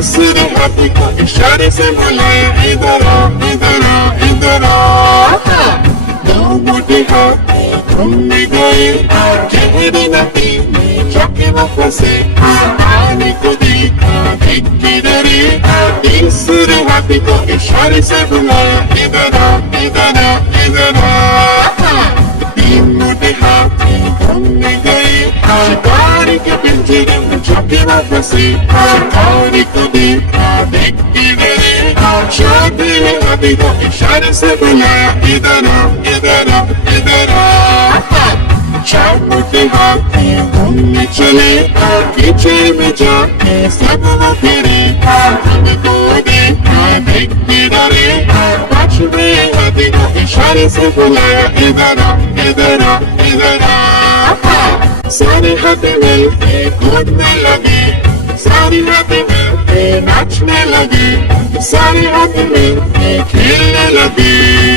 दूसरे हाथी को इशारे से बुलाया, इधर आ, इधर आ, इधर आ। दो मोटे हाथी घूमने गए, गहरी नदी में जाके वो फंसे। पानी को देखा, देख के डरे, तीसरे हाथी को इशारे से बुलाया, इधर आ, इधर आ, इधर आ। तीन मोटे हाथी घूमने गए, शिकारी के पिंजरे में जाके वो फंसे। शिकारी को देखा, देख के डरे, चौथे हाथी को इशारे से बुलाया, इधर आ, इधर आ, इधर आ। चार मोटे हाथी घूमने चले, कीचड़ में जाके सब वो फिरे। हमको देखा, देख के डरे, पांचवे हाथी को इशारे से बुलाया, इधर आ, इधर आ, इधर आ। सारे हाथी मिलके कूदने लगे, सारे हाथी मिलके नाचने लगे, सारे हाथी मिलके खेलने लगे।